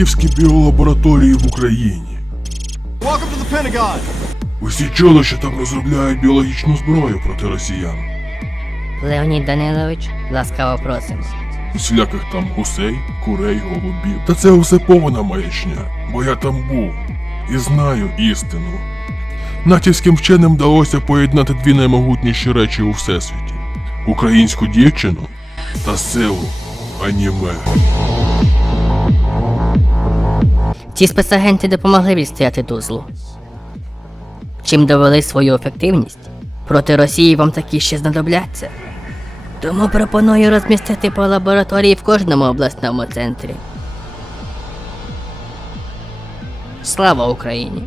натівські біолабораторії в Україні. Welcome to the Pentagon. Усі чули, що там розробляють біологічну зброю проти росіян. Леонід Данилович, ласкаво просимо. Усіляких там гусей, курей, голубів. Та це все повна маячня, бо я там був і знаю істину. Натівським вченим вдалося поєднати дві наймогутніші речі у всесвіті: українську дівчину та силу аніме. Ці спецагенти допомогли відстояти дузлу. Чим довели свою ефективність, проти Росії вам такі ще знадобляться. Тому пропоную розмістити по лабораторії в кожному обласному центрі. Слава Україні!